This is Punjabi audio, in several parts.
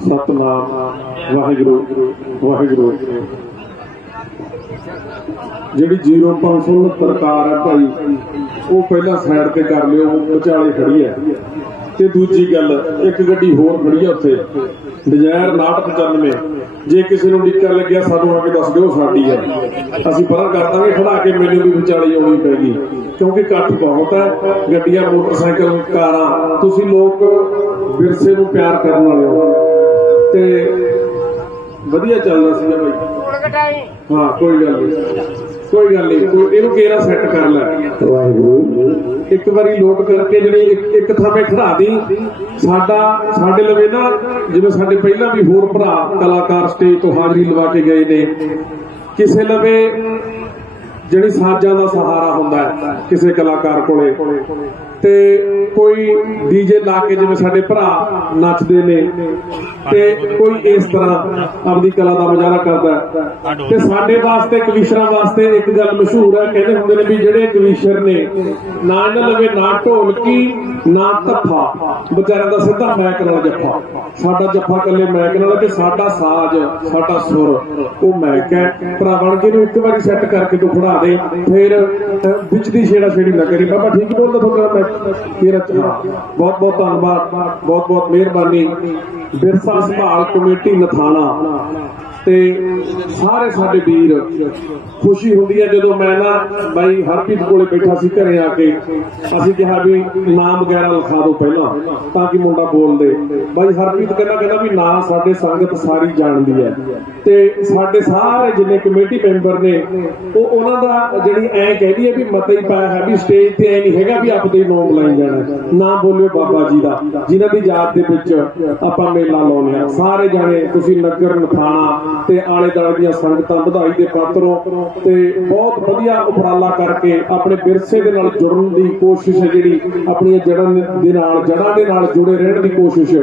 ਸਤਨਾਮ ਵਾਹਿਗੁਰੂ ਵਾਹਿਗੁਰੂ। ਜਿਹੜੀ 0500 ਪ੍ਰਕਾਰ ਹੈ ਭਾਈ ਉਹ ਪਹਿਲਾਂ ਸਾਈਡ ਤੇ ਕਰ ਲਿਓ ਉਹ ਵਿਚਾਲੇ ਖੜੀ ਹੈ। ਤੇ ਦੂਜੀ ਗੱਲ ਇੱਕ ਗੱਡੀ ਹੋਰ ਖੜੀ ਹੈ ਉੱਥੇ। ਡਿਜ਼ਾਇਰ 995 ਜੇ ਕਿਸੇ ਨੂੰ ਨਿੱਕਰ ਲੱਗਿਆ ਸਾਨੂੰ ਆ ਕੇ ਦੱਸ ਦਿਓ ਸਾਡੀ ਹੈ ਅਸੀਂ ਪਰਾਂ ਕਰ ਦਾਂਗੇ ਖੜਾ ਕੇ ਮੈਨੂੰ ਵੀ ਵਿਚਾਲੇ ਆਉਣੀ ਪੈਗੀ ਕਿਉਂਕਿ ਇਕੱਠ ਬਹੁਤ ਹੈ ਗੱਡੀਆਂ ਮੋਟਰਸਾਈਕਲ ਕਾਰਾਂ ਤੁਸੀਂ ਲੋਕ ਵਿਰਸੇ ਨੂੰ ਪਿਆਰ ਕਰਨ ਵਾਲੇ ਹੋ। ਤੇ ਵਧੀਆ ਚੱਲਦਾ ਸੀਗਾ ਭਾਈ ਹਾਂ ਕੋਈ ਗੱਲ ਨਹੀਂ ਕੋਈ ਗੱਲ ਨਹੀਂ ਕੋਈ ਇਹਨੂੰ ਕੇਰਾ ਸੈੱਟ ਕਰ ਲੈ। ਵਾਹਿਗੁਰੂ। ਇੱਕ ਵਾਰੀ ਲੋਟ ਕਰਕੇ ਜਿਹੜੀ ਇੱਕ ਇੱਕ ਥਾਵੇਂ ਖੜਾ ਦੀ ਸਾਡਾ ਸਾਡੇ ਲਵੇ ਨਾ ਜਿਵੇਂ ਸਾਡੇ ਪਹਿਲਾਂ ਵੀ ਹੋਰ ਭਰਾ ਕਲਾਕਾਰ ਸਟੇਜ ਤੋਂ ਹਾਜ਼ਰੀ ਲਵਾ ਕੇ ਗਏ ਨੇ ਕਿਸੇ ਲਵੇ ਜਿਹੜੀ ਸਾਜ਼ਾਂ ਦਾ ਸਹਾਰਾ ਹੁੰਦਾ ਹੈ ਕਿਸੇ ਕਲਾਕਾਰ ਕੋਲੇ। ਤੇ ਕੋਈ ਡੀਜੇ ਲਾ ਕੇ ਜਿਵੇਂ ਸਾਡੇ ਭਰਾ ਨੱਚਦੇ ਨੇ ਤੇ ਕੋਈ ਇਸ ਤਰ੍ਹਾਂ ਆਪਣੀ ਕਲਾ ਦਾ ਮੁਜ਼ਾਹਰਾ ਕਰਦਾ। ਤੇ ਸਾਡੇ ਵਾਸਤੇ ਕਵੀਸ਼ਰਾਂ ਵਾਸਤੇ ਇੱਕ ਗੱਲ ਮਸ਼ਹੂਰ ਹੈ ਕਹਿੰਦੇ ਹੁੰਦੇ ਨੇ ਵੀ ਜਿਹੜੇ ਕਵੀਸ਼ਰ ਨੇ ਨਾ ਇਹਨਾਂ ਲਵੇ ਨਾ ਢੋਲਕੀ ਨਾ ਧੱਫਾ। ਵਿਚਾਰਿਆਂ ਦਾ ਸਿੱਧਾ ਮੈਕ ਨਾਲ ਜੱਫਾ। ਸਾਡਾ ਜੱਫਾ ਕੱਲੇ ਮੈਕ ਨਾਲ ਤੇ ਸਾਡਾ ਸਾਜ਼ ਸਾਡਾ ਸੁਰ ਉਹ ਮੈਕ ਹੈ। ਭਰਾ ਬਣ ਕੇ ਨੂੰ ਇੱਕ ਵਾਰੀ ਸੈੱਟ ਕਰਕੇ ਤੂੰ ਖੜਾ ਦੇ ਫਿਰ ਵਿੱਚ ਦੀ ਛੇੜਾ ਛੇੜੀ ਨਾ ਕਰੀ। ਬਾਬਾ ਠੀਕ ਬੋਲਦਾ ਤੁਹਾਡਾ ਮੈਂ ਫਿਰ ਬਹੁਤ ਬਹੁਤ ਧੰਨਵਾਦ ਬਹੁਤ ਬਹੁਤ ਮਿਹਰਬਾਨੀ। ਵਿਰਸਾ ਸੰਭਾਲ ਕਮੇਟੀ ਨਥਾਣਾ ਤੇ ਸਾਰੇ ਸਾਡੇ ਵੀਰ ਖੁਸ਼ੀ ਹੁੰਦੀ ਹੈ ਜਦੋਂ ਮੈਂ ਨਾ ਬਾਈ ਹਰਪ੍ਰੀਤ ਕੋਲੇ ਬੈਠਾ ਸੀ ਘਰੇ ਆ ਕੇ, ਅਸੀਂ ਕਿਹਾ ਵੀ ਨਾਮ ਵਗੈਰਾ ਲਿਖਾ ਦਿਓ ਪਹਿਲਾਂ, ਤਾਂ ਕਿ ਮੁੰਡਾ ਬੋਲਦੇ ਬਾਈ ਹਰਪ੍ਰੀਤ ਕਹਿੰਦਾ ਕਹਿੰਦਾ ਵੀ ਨਾਂ ਸਾਡੇ ਸੰਗਤ ਸਾਰੀ ਜਾਣਦੀ ਹੈ। ਤੇ ਸਾਡੇ ਸਾਰੇ ਜਿੰਨੇ ਕਮੇਟੀ ਮੈਂਬਰ ਨੇ, ਉਹ ਉਹਨਾਂ ਦਾ ਜਿਹੜੀ ਐ ਕਹਿੰਦੀ ਹੈ ਵੀ ਮਤਾ ਹੀ ਪਾਇਆ ਹੈ ਵੀ ਸਟੇਜ ਤੇ ਐ ਨਹੀਂ ਹੈਗਾ ਵੀ ਆਪਦੇ ਨਾਮ ਲਾਈ ਜਾਣਾ। ਨਾ ਬੋਲਿਓ ਬਾਬਾ ਜੀ ਦਾ। ਜਿਨ੍ਹਾਂ ਦੀ ਯਾਦ ਦੇ ਵਿੱਚ ਆਪਾਂ ਮੇਲਾ ਲਾਉਨੇ ਆ ਸਾਰੇ ਜਾਣੇ, ਤੁਸੀਂ ਨਗਰ ਨਥਾਣਾ ਤੇ ਆਲੇ ਦਾਲੇ ਦੀਆਂ ਸੰਗਤਾਂ ਵਧਾਈ ਦੇ ਪਾਤਰੋ ਤੇ ਬਹੁਤ ਵਧੀਆ ਉਪਰਾਲਾ ਕਰਕੇ ਆਪਣੇ ਵਿਰਸੇ ਦੇ ਨਾਲ ਜੁੜਨ ਦੀ ਕੋਸ਼ਿਸ਼ ਹੈ ਜਿਹੜੀ ਆਪਣੀਆਂ ਜੜਾਂ ਦੇ ਨਾਲ, ਜੜਾਂ ਦੇ ਨਾਲ ਜੁੜੇ ਰਹਿਣ ਦੀ ਕੋਸ਼ਿਸ਼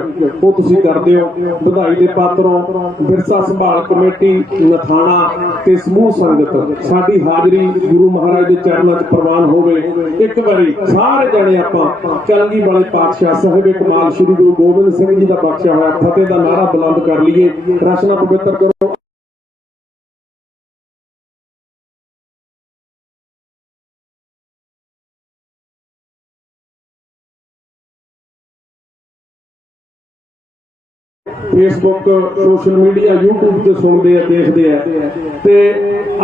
ਉਹ ਤੁਸੀਂ ਕਰਦੇ ਹੋ। ਵਧਾਈ ਦੇ ਪਾਤਰੋ ਵਿਰਸਾ ਸੰਭਾਲ ਕਮੇਟੀ, ਨਥਾਣਾ ਤੇ ਸਮੂਹ ਸੰਗਤ, ਸਾਡੀ ਹਾਜ਼ਰੀ ਗੁਰੂ ਮਹਾਰਾਜ ਦੇ ਚਰਨਾਂ 'ਚ ਪ੍ਰਵਾਨ ਹੋਵੇ। ਇੱਕ ਵਾਰੀ ਸਾਰੇ ਜਣੇ ਆਪਾਂ ਚੰਗੀ ਵਾਲੇ ਪਾਤਸ਼ਾਹ ਸਾਹਿਬ ਕਮਾਲ ਸ੍ਰੀ ਗੁਰੂ ਗੋਬਿੰਦ ਸਿੰਘ ਜੀ ਦਾ ਬਖਸ਼ਿਆ ਹੋਇਆ, ਫਤਿਹ ਦਾ ਨਾਰਾ ਬੁਲੰਦ ਕਰ ਲਈਏ। ਰਚਨਾ ਪਵਿੱਤਰ ਫੇਸਬੁੱਕ ਸੋਸ਼ਲ ਮੀਡੀਆ YouTube ਤੇ ਸੁਣਦੇ ਆ, ਦੇਖਦੇ ਆ। ਤੇ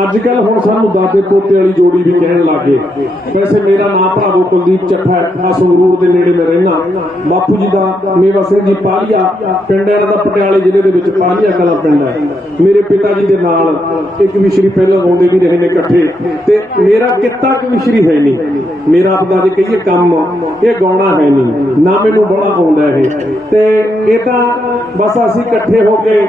ਅੱਜ ਕੱਲ ਹੁਣ ਸਾਨੂੰ ਦਾਦੇ ਪੋਤੇ ਵਾਲੀ ਜੋੜੀ ਵੀ ਕਹਿਣ ਲੱਗੇ ਵੈਸੇ ਮੇਰਾ ਨਾਮ ਭਰਾਵੋ ਕੁਲਦੀਪ ਚੱਠਾ ਆ ਸੰਗਰੂਰ ਦੇ ਨੇੜੇ ਮੈਂ ਰਹਿਣਾ ਬਾਪੂ ਜੀ ਦਾ ਮੇਵਾ ਸਿੰਘ ਜੀ ਪਾਲੀਆ, ਪਿੰਡ ਇਹਨਾਂ ਦਾ ਪਟਿਆਲੇ ਜ਼ਿਲ੍ਹੇ ਦੇ ਵਿੱਚ, ਪਾਲੀਆ ਕਲਾ ਪਿੰਡ ਹੈ। ਮੇਰੇ ਪਿਤਾ ਜੀ ਦੇ ਨਾਲ ਇੱਕ ਵਿਸ਼ਰੀ ਪਹਿਲਾਂ ਗਾਉਂਦੇ ਵੀ ਰਹੇ ਨੇ ਇਕੱਠੇ। ਤੇ ਮੇਰਾ ਕਿੱਤਾ ਕਿ ਵਿਸ਼ਰੀ ਹੈ ਨਹੀਂ। ਮੇਰਾ ਆਪਦਾ ਜੇ ਕਹੀਏ ਕੰਮ, ਇਹ ਗਾਉਣਾ ਹੈ ਨਹੀਂ। ਨਾ ਮੈਨੂੰ ਬੜਾ ਆਉਂਦਾ ਇਹ। ਤੇ ਇਹ ਤਾਂ ਬਸ ਅਸੀਂ ਇਕੱਠੇ ਹੋ ਕੇ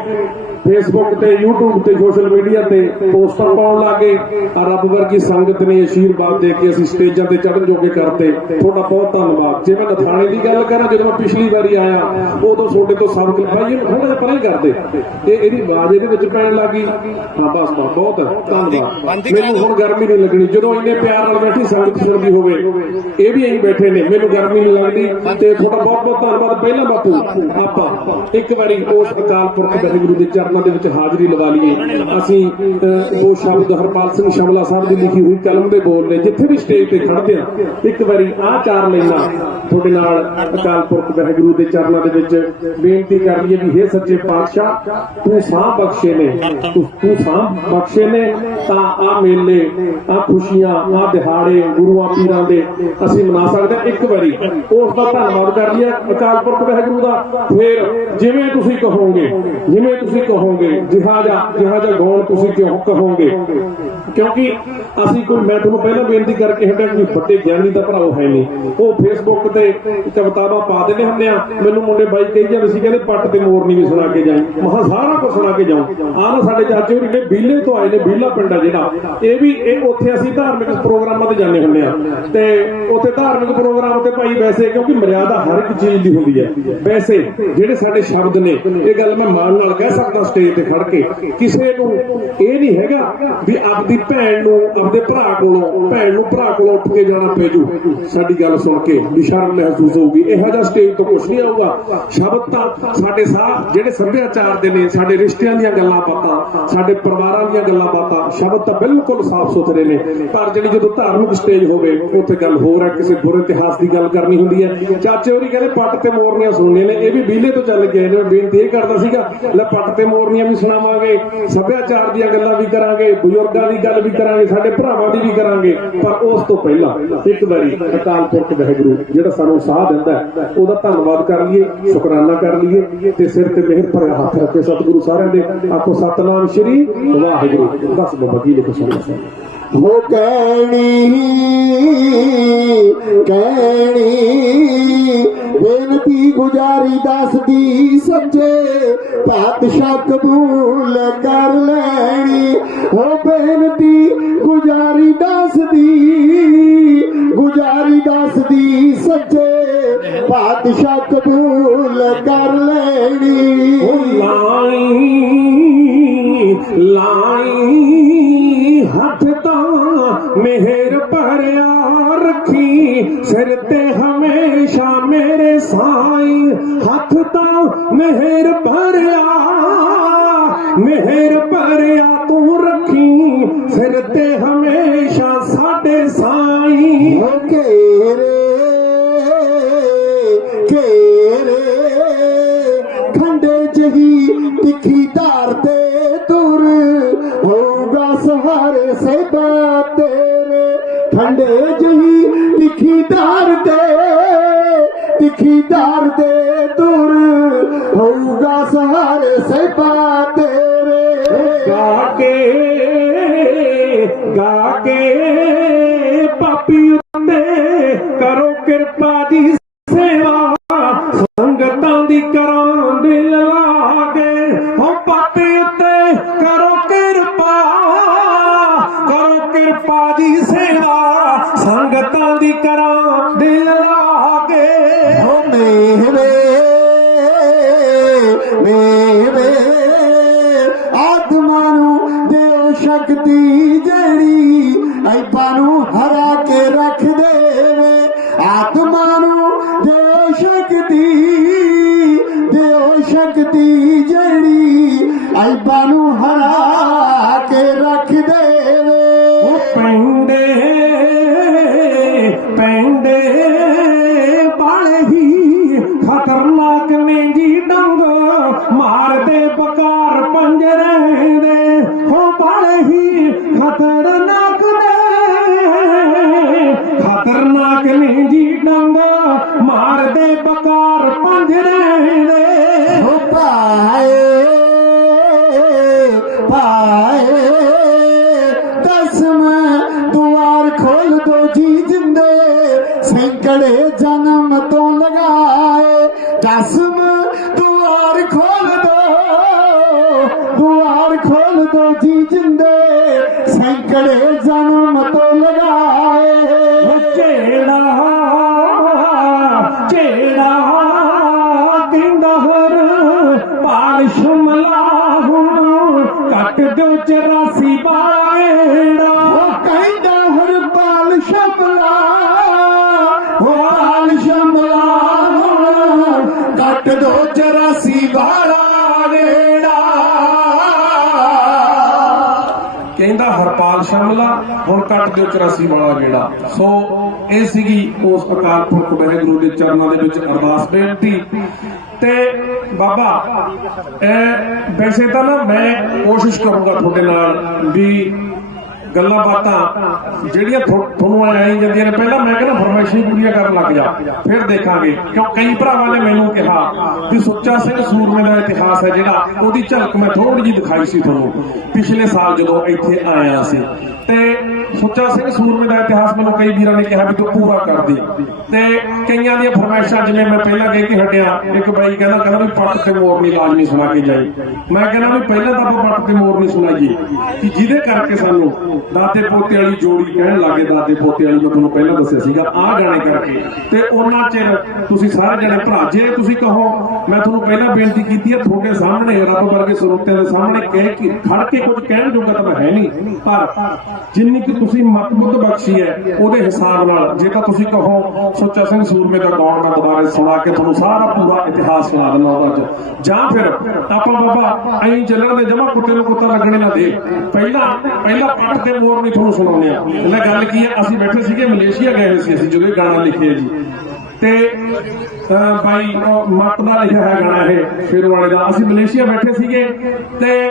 ਫੇਸਬੁੱਕ ਤੇ YouTube ਤੇ ਸੋਸ਼ਲ ਮੀਡੀਆ ਤੇ ਪੋਸਟਾਂ ਪਾਉਣ ਲੱਗੇ। ਆ ਰੱਬ ਵਰਗੀ ਸੰਗਤ ਨੇ ਅਸ਼ੀਰਵਾਦ ਦੇ ਕੇ ਅਸੀਂ ਸਟੇਜਾਂ ਤੇ ਚੜ੍ਹਨ ਜੋਗੇ ਕਰਤੇ। ਤੁਹਾਡਾ ਬਹੁਤ ਧੰਨਵਾਦ। ਜੇ ਮੈਂ ਨਥਾਣੇ ਦੀ ਗੱਲ ਕਰਾਂ ਜਦੋਂ ਮੈਂ ਪਿਛਲੀ ਵਾਰੀ ਆਇਆ ਉਦੋਂ ਤੁਹਾਡੇ ਤੋਂ ਸਬਕ ਭਾਈ ਇਹ ਹੁਣ ਪਰੇ ਕਰਦੇ। ਤੇ ਇਹਦੀ ਆਵਾਜ਼ ਇਹਦੇ ਵਿੱਚ ਪੈਣ ਲੱਗੀ। ਹਾਂ ਬਸ ਬਹੁਤ ਧੰਨਵਾਦ। ਮੈਨੂੰ ਹੁਣ ਗਰਮੀ ਨਹੀਂ ਲੱਗਣੀ। ਜਦੋਂ ਇੰਨੇ ਪਿਆਰ ਨਾਲ ਬੈਠੀ ਸੰਗਤ ਸੁਣਦੀ ਹੋਵੇ ਇਹ ਵੀ ਐਂ ਬੈਠੇ ਨੇ। ਮੈਨੂੰ ਗਰਮੀ ਨਹੀਂ ਲੱਗਦੀ ਤੇ ਤੁਹਾਡਾ ਬਹੁਤ ਬਹੁਤ ਧੰਨਵਾਦ। ਪਹਿਲਾਂ ਬਾਪੂ ਆਪਾਂ ਇੱਕ ਵਾਰੀ ਉਸ ਅਕਾਲ ਪੁਰਖ ਵਾਹਿਗੁਰੂ ਦੇ ਚਰਨਾਂ ਦੇ ਵਿੱਚ ਹਾਜ਼ਰੀ ਲਵਾ ਲਈਏ। ਅਸੀਂ ਉਹ ਸ਼ਬਦ ਹਰਪਾਲ ਸਿੰਘ ਸ਼ਮਲਾ ਸਾਹਿਬ ਦੀ ਲਿਖੀ ਹੋਈ ਕਲਮ ਦੇ ਬੋਲ ਨੇ, ਜਿੱਥੇ ਵੀ ਸਟੇਜ ਤੇ ਖੜਦੇ ਆ, ਇੱਕ ਵਾਰੀ ਆਹ ਚਾਰ ਲੈਣਾ ਤੁਹਾਡੇ ਨਾਲ ਅਕਾਲ ਪੁਰਖ ਵਾਹਿਗੁਰੂ ਦੇ ਚਰਨਾਂ ਦੇ ਵਿੱਚ ਬੇਨਤੀ ਕਰ ਲਈਏ ਵੀ हे ਸੱਚੇ ਪਾਤਸ਼ਾਹ, ਤੂੰ ਸਾਹ ਬਖਸ਼ੇ ਨੇ। ਤੂੰ ਸਾਹ ਬਖਸ਼ੇ ਨੇ, ਤਾਂ ਆ ਮੇਲੇ ਆ ਖੁਸ਼ੀਆਂ ਆ ਦਿਹਾੜੇ, ਗੁਰੂਆਂ ਪੀਰਾਂ ਦੇ ਅਸੀਂ ਮਨਾ ਸਕਦੇ ਹਾਂ। ਇੱਕ ਵਾਰੀ ਉਸ ਦਾ ਧੰਨਵਾਦ ਕਰ ਲਈਏ ਅਕਾਲ ਪੁਰਖ ਵਾਹਿਗੁਰੂ ਦਾ। ਫੇਰ ਜਿਵੇਂ ਤੁਸੀਂ ਕਹੋਗੇ, ਜਿਵੇਂ ਤੁਸੀਂ ਕਹੋ ਕਹੋਗੇ, ਜਿਹਾਜਾ ਜਿਹਾਜਾ ਗਾਉਣ ਤੁਸੀਂ ਕਿਉਂ ਕਹੋਗੇ? ਕਿਉਂਕਿ ਅਸੀਂ ਕੋਈ, ਮੈਂ ਤੁਹਾਨੂੰ ਪਹਿਲਾਂ ਬੇਨਤੀ ਕਰਕੇ ਹਟਿਆ ਕਿ ਵੱਡੇ ਗਿਆਨੀ ਦਾ ਭਰਾਓ ਹੈ ਨਹੀਂ। ਉਹ ਫੇਸਬੁੱਕ ਤੇ ਕਵਿਤਾਵਾਂ ਪਾ ਦਿੰਦੇ ਹੁੰਦੇ ਆ। ਮੈਨੂੰ ਮੁੰਡੇ ਬਾਈ ਕਹੀ ਜਾਂਦੇ ਸੀ, ਕਹਿੰਦੇ ਪੱਟ ਤੇ ਮੋਰ ਮੋਰਨੀ ਵੀ ਸੁਣਾ ਕੇ ਜਾਈ। ਮਹਾ ਸਾਰਾ ਕੁਝ ਸੁਣਾ ਕੇ ਜਾਉਂ ਆਹ ਸਾਡੇ ਚਾਚੇ ਹੋਰੀ ਨੇ ਬੀਲੇ ਤੋਂ ਆਏ ਨੇ, ਬੀਲਾ ਪਿੰਡ ਆ ਜਿਹੜਾ। ਇਹ ਵੀ, ਇਹ ਉੱਥੇ ਅਸੀਂ ਧਾਰਮਿਕ ਪ੍ਰੋਗਰਾਮਾਂ ਤੇ ਜਾਂਦੇ ਹੁੰਦੇ ਆ। ਤੇ ਉੱਥੇ ਧਾਰਮਿਕ ਪ੍ਰੋਗਰਾਮ ਵੈਸੇ ਕਿਉਂਕਿ ਮਰਿਆਦਾ ਹਰ ਇੱਕ ਚੀਜ਼ ਦੀ ਹੁੰਦੀ ਹੈ। ਵੈਸੇ ਜਿਹੜੇ ਸਾਡੇ ਸ਼ਬਦ ਨੇ, ਇਹ ਗੱਲ ਮੈਂ ਮਾਣ ਨਾਲ ਕਹਿ ਸਕਦਾ ਸਟੇਜ ਤੇ ਖੜ ਕੇ। ਕਿਸੇ ਨੂੰ ਇਹ ਨਹੀਂ ਹੈਗਾ ਵੀ ਆਪਦੀ ਭੈਣ ਨੂੰ, ਆਪਦੇ ਭਰਾ ਕੋਲੋਂ, ਭੈਣ ਨੂੰ ਭਰਾ ਕੋਲੋਂ ਉੱਠ ਕੇ ਜਾਣਾ ਪੈਜੂ ਸਾਡੀ ਗੱਲ ਸੁਣ ਕੇ ਵੀ ਮਹਿਸੂਸ ਹੋਊਗੀ। ਇਹੋ ਜਿਹਾ ਸਟੇਜ ਤੋਂ ਕੁਝ ਨਹੀਂ ਆਊਗਾ। ਸ਼ਬਦ ਤਾਂ ਸਾਡੇ ਸਾਹ ਜਿਹੜੇ ਸੱਭਿਆਚਾਰ ਦੇ ਨੇ, ਸਾਡੇ ਰਿਸ਼ਤਿਆਂ ਦੀਆਂ ਗੱਲਾਂ ਬਾਤਾਂ, ਸਾਡੇ ਪਰਿਵਾਰਾਂ ਦੀਆਂ ਗੱਲਾਂ ਬਾਤਾਂ, ਸ਼ਬਦ ਤਾਂ ਬਿਲਕੁਲ ਸਾਫ਼ ਸੁਥਰੇ ਨੇ। ਪਰ ਜਿਹੜੀ ਜਦੋਂ ਧਾਰਮਿਕ ਸਟੇਜ ਹੋਵੇ, ਉੱਥੇ ਗੱਲ ਹੋਰ ਹੈ, ਕਿਸੇ ਬੁਰੇ ਇਤਿਹਾਸ ਦੀ ਗੱਲ ਕਰਨੀ ਹੁੰਦੀ ਹੈ। ਚਾਚੇ ਹੋਰੀ ਕਹਿੰਦੇ ਪੱਟ ਤੇ ਮੋਰਨੀਆਂ ਸੁਣਨੀਆਂ ਨੇ। ਇਹ ਵੀ ਬੀਲੇ ਤੋਂ ਚੱਲ ਗਏ ਨੇ। ਬੇਨਤੀ ਇਹ ਕਰਦਾ ਸੀਗਾ, ਲੈ ਪੱਟ ਤੇ ਮੋਰਨੀਆਂ ਵੀ ਸੁਣਾਵਾਂਗੇ, ਸੱਭਿਆਚਾਰ ਦੀਆਂ ਗੱਲਾਂ ਵੀ ਕਰਾਂਗੇ, ਬਜ਼ੁਰਗਾਂ ਦੀ ਗੱਲ ਵੀ ਕਰਾਂਗੇ, ਸਾਡੇ ਭਰਾਵਾਂ ਦੀ ਵੀ ਕਰਾਂਗੇ। ਪਰ ਉਸ ਤੋਂ ਪਹਿਲਾਂ ਇੱਕ ਵਾਰੀ ਅਕਾਲ ਪੁਰਖ ਵਾਹਿਗੁਰੂ, ਜਿਹੜਾ ਸਾਨੂੰ ਸਾਹ ਦਿੰਦਾ ਉਹਦਾ ਧੰਨਵਾਦ ਕਰ ਲਈਏ, ਸ਼ੁਕਰਾਨਾ ਕਰ ਲਈਏ ਤੇ ਸਿਰ ਤੇ ਮਿਹਰ ਭਰਿਆ ਹੱਥ ਰੱਖੇ ਸਤਿਗੁਰੂ ਸਾਰਿਆਂ ਦੇ। ਆਪੋ ਸਤਨਾਮ ਸ਼੍ਰੀ ਵਾਹਿਗੁਰੂ। ਬਸ ਬਾਬਾ ਜੀ ਲਿਖੋ ਸਾਨੂੰ ਹੋ ਕਹਿਣੀ ਕਹਿਣੀ ਬੇਨਤੀ ਗੁਜ਼ਾਰੀ ਦੱਸਦੀ ਸੱਚੇ ਪਾਤਸ਼ਾਹ ਕਬੂਲ ਕਰ ਲੈਣੀ। ਹੋ ਬੇਨਤੀ ਗੁਜ਼ਾਰੀ ਦੱਸਦੀ ਗੁਜ਼ਾਰੀ ਦੱਸਦੀ ਸੱਚੇ ਪਾਤਸ਼ਾਹ ਕਬੂਲ ਕਰ ਲੈਣੀ। ਮਿਹਰ ਭਰਿਆ ਤੂੰ ਰੱਖੀ, ਸਿਰ ਤੇ ਹਮੇਸ਼ਾ ਸਾਡੇ ਸਾਈ। ਹੋ ਘੇਰੇ ਘੇਰੇ, ਖੰਡੇ ਜਹੀ ਤਿੱਖੀ ਧਾਰ ਤੇ ਤੁਰ। ਹੋਊਗਾ ਸਹਾਰੇ ਸੇਬਾ ਤੇਰੇ, ਖੰਡੇ ਜਹੀ ਤਿੱਖੀ ਧਾਰ ਤੇ, ਤਿੱਖੀ ਧਾਰ ਤੇ ਤੁਰ। ਕਰੋ ਦੀ ਸੇਵਾ ਸੰਗਤਾਂ ਦੀ ਕਰਾਂ ਦਿਲ ਲਾ ਹੋ ਮੇਰੇ ਮੇਰੇ ਆਤਮਾ ਨੂੰ ਦਿਓ ਸ਼ਕਤੀ ਜਿਹੜੀ ਐਪਾਂ ਨੂੰ ਹਰਾ ਕੇ ਰੱਖ ਦੇਵੇ। ਆਤਮਾ ਨੂੰ ਦਿਓ ਸ਼ਕਤੀ ਦਿਓ ਸ਼ਕਤੀ ਜਿਹੜੀ ਐਪਾਂ جي جيڪڙي جنو متو لڳا چيڙا چيڙا هر پال شملا ڪٽ جو چ را پال شملا پال شملا گهٽ جو چي بارا ري ਹਰਪਾਲ ਹੁਣ ਕੱਟ ਦੇ 84 ਵਾਲਾ ਗੇੜਾ। ਸੋ ਇਹ ਸੀਗੀ ਉਸ ਪ੍ਰਕਾਰ ਪੁਰਖ ਵਾਹਿਗੁਰੂ ਦੇ ਚਰਨਾਂ ਦੇ ਵਿੱਚ ਅਰਦਾਸ ਬੇਨਤੀ। ਤੇ ਬਾਬਾ, ਇਹ ਵੈਸੇ ਤਾਂ ਨਾ ਮੈਂ ਕੋਸ਼ਿਸ਼ ਕਰੂੰਗਾ ਤੁਹਾਡੇ ਨਾਲ ਵੀ ਗੱਲਾਂ ਬਾਤਾਂ ਜਿਹੜੀਆਂ ਤੁਹਾਨੂੰ ਆਈ ਜਾਂਦੀਆਂ ਨੇ। ਪਹਿਲਾਂ ਮੈਂ ਕਹਿੰਦਾ ਫਰਮਾਇਸ਼ੀ ਪੂਰੀਆਂ ਕਰਨ ਲੱਗ ਜਾ। ਫਿਰ ਦੇਖਾਂਗੇ। ਕਿਉਂ? ਕਈ ਭਰਾਵਾਂ ਨੇ ਮੈਨੂੰ ਕਿਹਾ ਵੀ ਸੁੱਚਾ ਸਿੰਘ ਸੂਰਮੇ ਦਾ ਇਤਿਹਾਸ ਹੈ ਜਿਹੜਾ, ਉਹਦੀ ਝਲਕ ਮੈਂ ਥੋੜੀ ਜਿਹੀ ਦਿਖਾਈ ਸੀ ਤੁਹਾਨੂੰ। ਪਿਛਲੇ ਸਾਲ ਜਦੋਂ ਇੱਥੇ ਆਇਆ ਸੀ। ਤੇ ਸੁੱਚਾ ਸਿੰਘ ਸੂਰਮੇ ਦਾ ਇਤਿਹਾਸ ਮੈਨੂੰ ਕਈ ਵੀਰਾਂ ਨੇ ਕਿਹਾ ਵੀ ਤੂੰ ਪੂਰਾ ਕਰ ਦੇ ਤੇ ਕਈਆਂ ਦੀਆਂ ਫਰਮਾਇਸ਼ਾਂ ਜਿਵੇਂ ਮੈਂ ਪਹਿਲਾਂ ਕਹਿ ਕੇ ਹਟਿਆ, ਇੱਕ ਬਾਈ ਕਹਿੰਦਾ ਕਹਿੰਦਾ ਵੀ ਪੱਟ ਤੇ ਮੋਰਨੀ ਲਾਜ਼ਮੀ ਸੁਣਾ ਕੇ ਜਾਈ। ਮੈਂ ਕਹਿੰਦਾ ਵੀ ਪਹਿਲਾਂ ਤਾਂ ਆਪਾਂ ਪੱਟ ਤੇ ਮੋਰਨੀ ਸੁਣਾਈਏ ਕਿ ਜਿਹਦੇ ਕਰਕੇ ਸਾਨੂੰ ਦਾਦੇ ਪੋਤੇ ਵਾਲੀ ਜੋੜੀ ਕਹਿਣ ਲੱਗੇ, ਦਾਦੇ ਪੋਤੇ ਵਾਲੀ ਮੈਂ ਤੁਹਾਨੂੰ ਪਹਿਲਾਂ ਦੱਸਿਆ ਸੀਗਾ, ਆਹ ਗਾਣੇ ਕਰਕੇ। ਤੇ ਉਹਨਾਂ ਚਿਰ ਤੁਸੀਂ ਸਾਰੇ ਜਣੇ ਭਰਾ, ਜੇ ਤੁਸੀਂ ਕਹੋ, ਮੈਂ ਤੁਹਾਨੂੰ ਪਹਿਲਾਂ ਬੇਨਤੀ ਕੀਤੀ ਹੈ, ਤੁਹਾਡੇ ਸਾਹਮਣੇ ਰੱਬ ਵਰਗੇ ਸਰੋਤਿਆਂ ਦੇ ਸਾਹਮਣੇ ਕਹਿ ਕੇ, ਖੜ ਕੇ ਕੁਝ ਕਹਿਣ ਜੋਗਾ ਤਾਂ ਹੈ ਨਹੀਂ। ਪਰ ਜਿੰਨੀ ਕਿ ਤੁਸੀਂ ਮਤ ਬੁੱਧ ਬਖਸ਼ੀ ਹੈ, ਉਹਦੇ ਹਿਸਾਬ ਨਾਲ, ਜੇ ਤਾਂ ਤੁਸੀਂ ਕਹੋ ਸੁੱਚਾ ਸਿੰਘ ਸੂਰਮੇ ਦਾ ਗਾਉਣ ਮੈਂ ਦੁਬਾਰਾ ਸੁਣਾ ਕੇ ਤੁਹਾਨੂੰ ਸਾਰਾ ਪੂਰਾ ਇਤਿਹਾਸ ਸੁਣਾ ਦਿੰਦਾ ਉਹਦਾ ਚ। ਜਾਂ ਫਿਰ ਆਪਾਂ ਬਾਬਾ, ਐਂ ਚੱਲਣ ਦੇ ਜਮਾ ਕੁੱਤੇ ਨੂੰ ਕੁੱਤਾ ਲੱਗਣੇ ਨਾ ਦੇ। ਪਹਿਲਾਂ ਪਹਿਲਾਂ ਪੱਟ ਤੇ ਮੋਰ ਨਹੀਂ ਤੁਹਾਨੂੰ ਸੁਣਾਉਂਦੇ ਆ। ਇਹਨਾਂ ਗੱਲ ਕੀ ਹੈ? ਅਸੀਂ ਬੈਠੇ ਸੀਗੇ, ਮਲੇਸ਼ੀਆ ਗਏ ਸੀ ਅਸੀਂ, ਜਦੋਂ ਇਹ ਗਾਣਾ ਲਿਖਿਆ ਜੀ। ਤੇ ਅਹ ਬਾਈ, ਉਹ ਮੱਟ ਦਾ ਲਿਖਿਆ ਹੈ ਗਾਣਾ ਇਹ ਫੇਰ ਵਾਲੇ ਦਾ। ਅਸੀਂ ਮਲੇਸ਼ੀਆ ਬੈਠੇ ਸੀਗੇ, ਤੇ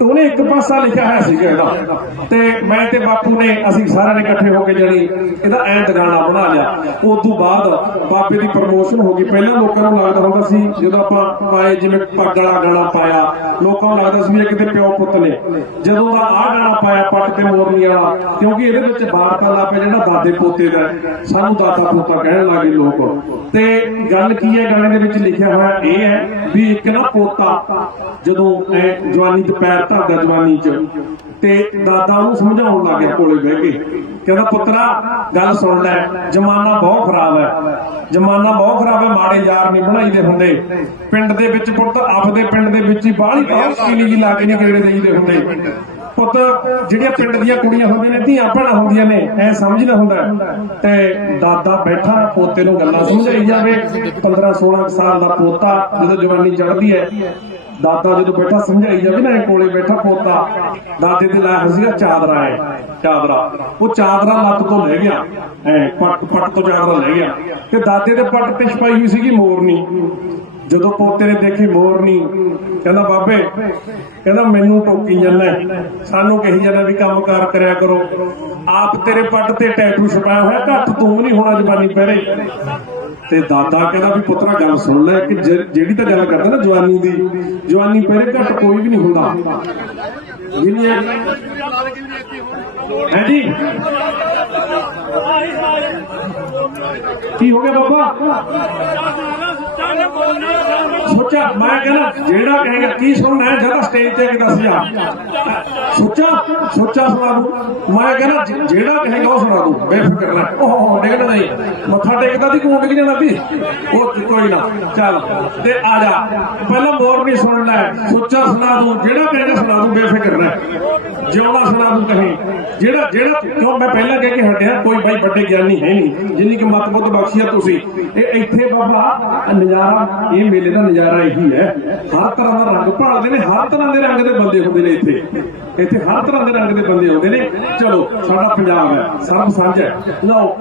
ਉਹਨੇ ਇੱਕ ਪਾਸਾ ਲਿਖਿਆ ਹੋਇਆ ਸੀਗਾ ਇਹਦਾ ਤੇ ਮੈਂ ਤੇ ਬਾਪੂ ਨੇ, ਅਸੀਂ ਸਾਰਿਆਂ ਨੇ ਇਕੱਠੇ ਹੋ ਕੇ ਜਣੀ, ਇਹਦਾ ਐਂ ਗਾਣਾ ਬਣਾ ਲਿਆ। ਉਸ ਤੋਂ ਬਾਅਦ ਬਾਬੇ ਦੀ ਪ੍ਰਮੋਸ਼ਨ ਹੋ ਗਈ। ਪਹਿਲਾਂ ਲੋਕਾਂ ਨੂੰ ਲੱਗਦਾ ਹੁੰਦਾ ਸੀ, ਜਦੋਂ ਆਪਾਂ ਪਾਏ, ਜਿਵੇਂ ਪੱਗ ਗਾਣਾ ਪਾਇਆ, ਲੋਕਾਂ ਨੂੰ ਲੱਗਦਾ ਸੀ ਵੀ ਇਹ ਕਿਤੇ ਪਿਓ ਪੁੱਤ ਨੇ। ਜਦੋਂ ਦਾ ਆਹ ਗਾਣਾ ਪਾਇਆ, ਪੱਟ ਤੇ ਮੋਰਨੀ ਵਾਲਾ, ਕਿਉਂਕਿ ਇਹਦੇ ਵਿੱਚ ਵਾਰਤਾਲਾਪ ਪਿਆ ਜਿਹੜਾ ਦਾਦੇ ਪੋਤੇ ਦਾ ਸਾਨੂੰ ਦਾਦਾ ਪੋਤਾ ਕਹਿਣ ਲੱਗੇ ਲੋਕ। ਤੇ ਗੱਲ ਕੀ ਹੈ, ਗਾਣੇ ਦੇ ਵਿੱਚ ਲਿਖਿਆ ਹੋਇਆ ਇਹ ਹੈ ਵੀ ਇੱਕ ਨਾ ਪੋਤਾ, ਜਦੋਂ ਜਵਾਨੀ ਚ ਪੈਰ ਧਰਦਾ ਜਵਾਨੀ ਚ। ਤੇ ਦਾਦਾ ਉਹਨੂੰ ਸਮਝਾਉਣ ਲੱਗ ਕੋਲੇ ਬਹਿ ਕੇ। ਕਹਿੰਦਾ, ਪੁੱਤਰਾ, ਗੱਲ ਸੁਣ ਲੈ, ਜਮਾਨਾ ਬਹੁਤ ਖਰਾਬ ਹੈ। ਜਮਾਨਾ ਬਹੁਤ ਖਰਾਬ ਹੈ, ਮਾੜੇ ਯਾਰ ਨਹੀਂ ਬਣਾਈਦੇ ਹੁੰਦੇ। ਪਿੰਡ ਦੇ ਵਿੱਚ ਪੁੱਤ, ਆਪਦੇ ਪਿੰਡ ਦੇ ਵਿੱਚ ਹੀ ਬਾਹਲੀ ਕਿਲੀ ਜੀ ਲਾ ਕੇ ਨਹੀਂ ਗੇੜੇ ਦੇਈਦੇ ਹੁੰਦੇ। ਪੁੱਤ, ਜਿਹੜੀਆਂ ਪਿੰਡ ਦੀਆਂ ਕੁੜੀਆਂ ਹੁੰਦੀਆਂ ਨੇ, ਧੀਆਂ ਭੈਣਾਂ ਹੁੰਦੀਆਂ ਨੇ, ਐ ਸਮਝਦਾ ਹੁੰਦਾ ਤੇ ਦਾਦਾ ਬੈਠਾ, ਪੋਤੇ ਨੂੰ ਗੱਲਾਂ ਸਮਝਾਈ ਜਾਵੇ। 15 16 ਸਾਲ ਦਾ ਪੋਤਾ ਜਦੋਂ ਜਵਾਨੀ ਚੜ੍ਹਦੀ ਹੈ ਦਾਦਾ ਜਦੋਂ ਬੈਠਾ ਸਮਝਾਈ ਜਾਵੇ ਨਾ, ਇਹ ਕੋਲੇ ਬੈਠਾ ਪੋਤਾ। ਦਾਦੇ ਦੇ ਲਾਇਆ ਸੀਗਾ ਚਾਦਰਾ ਹੈ ਚਾਦਰਾ। ਉਹ ਚਾਦਰਾ ਲੱਤ ਤੋਂ ਲੈ ਗਿਆ, ਐ ਪੱਟ ਪੱਟ ਤੋਂ ਚਾਦਰਾ ਲੈ ਗਿਆ। ਤੇ ਦਾਦੇ ਦੇ ਪੱਟ ਤੇ ਛਪਾਈ ਹੋਈ ਸੀਗੀ ਮੋਰਨੀ। ਜਦੋਂ ਪੋਤੇ ਨੇ ਦੇਖੀ ਮੋਰਨੀ, ਕਹਿੰਦਾ, ਬਾਬੇ, ਕਹਿੰਦਾ, ਮੈਨੂੰ ਟੋਕੀ ਜਾਂਦਾ ਸਾਨੂੰ ਕਹੀ ਜਾਂਦਾ ਵੀ ਕੰਮ ਕਾਰ ਕਰਿਆ ਕਰੋ। ਆਪ ਤੇਰੇ ਪੱਟ ਤੇ ਟੈਟੂ ਛਪਾਇਆ ਹੋਇਆ, ਘੱਟ ਤੂੰ ਨਹੀਂ ਹੋਣਾ ਜਵਾਨੀ ਪਹਿਰੇ। ਤੇ ਦਾਦਾ ਕਹਿੰਦਾ ਵੀ ਪੁੱਤਰਾ, ਗੱਲ ਸੁਣ ਲੈ ਕਿ ਜਿਹੜੀ ਤਾਂ ਗੱਲ ਕਰਦਾ ਨਾ ਜਵਾਨੀ ਦੀ, ਜਵਾਨੀ ਪਹਿਰੇ ਘੱਟ ਕੋਈ ਵੀ ਨਹੀਂ ਹੁੰਦਾ। ਜਿੰਨੀ ਹੈ ਜੀ? ਕੀ ਹੋ ਗਿਆ ਬਾਬਾ? ਸੋਚਾ ਮੈਂ ਕਹਿੰਦਾ, ਜਿਹੜਾ ਕਹੇਗਾ, ਕੀ ਸੁਣਨਾ ਹੈ ਜਦੋਂ ਸਟੇਜ ਤੇ ਕਿ ਦੱਸ ਜਾ ਸੋਚਾ ਸੋਚਾ ਸੁਣਾ ਦੂੰ ਮੈਂ ਕਹਿੰਦਾ ਜਿਹੜਾ ਕਹੇਗਾ, ਉਹ ਸੁਣਾ ਦੂੰ ਬੇਫਿਕਰ ਰਹਿ। ਉਹ ਡੇਗਣਾ ਨਹੀਂ ਮੱਥਾ ਟੇਕਦਾ ਦੀ ਕਿਉਂ ਡਿੱਗ ਜਾਣਾ ਵੀ ਉਹ ਕੋਈ ਨਾ, ਚੱਲ। ਤੇ ਆ ਜਾ। ਪਹਿਲਾਂ ਮੋਰ ਨਹੀਂ ਸੁਣਨਾ ਸੋਚਾ ਸੁਣਾ ਦੂੰ ਜਿਹੜਾ ਕਹੇਗਾ, ਸੁਣਾ ਦੂੰ ਬੇਫਿਕਰ ਰਹਿ। ਜਿਉਣਾ ਸੁਣਾ ਦੂੰ ਕਹੇ। ਜਿਹੜਾ ਜਿਹੜਾ, ਕਿਉਂ ਮੈਂ ਪਹਿਲਾਂ ਕਹਿ ਕੇ ਹਟਿਆ, ਕੋਈ ਬਾਈ ਵੱਡੇ ਗਿਆਨੀ ਹੈ ਨਹੀਂ। ਜਿੰਨੀ ਕਿ ਮਤ ਬੁੱਧ ਬਖਸ਼ੀ ਤੁਸੀਂ। ਇਹ ਇੱਥੇ ਬਾਬਾ ਆਹ ਨਜ਼ਾਰਾ ਇਹ ਮੇਲੇ ਦਾ ਨਜ਼ਾਰਾ ਇਹੀ ਹੈ। ਹਰ ਤਰ੍ਹਾਂ ਦਾ ਰੰਗ ਭਾਲਦੇ ਨੇ, ਹਰ ਤਰ੍ਹਾਂ ਦੇ ਰੰਗ ਦੇ ਬੰਦੇ ਹੁੰਦੇ ਨੇ ਇੱਥੇ। ਇੱਥੇ ਹਰ ਤਰ੍ਹਾਂ ਦੇ ਰੰਗ ਦੇ ਬੰਦੇ ਆਉਂਦੇ ਨੇ। ਚਲੋ, ਸਾਡਾ ਪੰਜਾਬ ਹੈ ਸਰਬ ਸਾਂਝਾ ਹੈ। ਲਓ।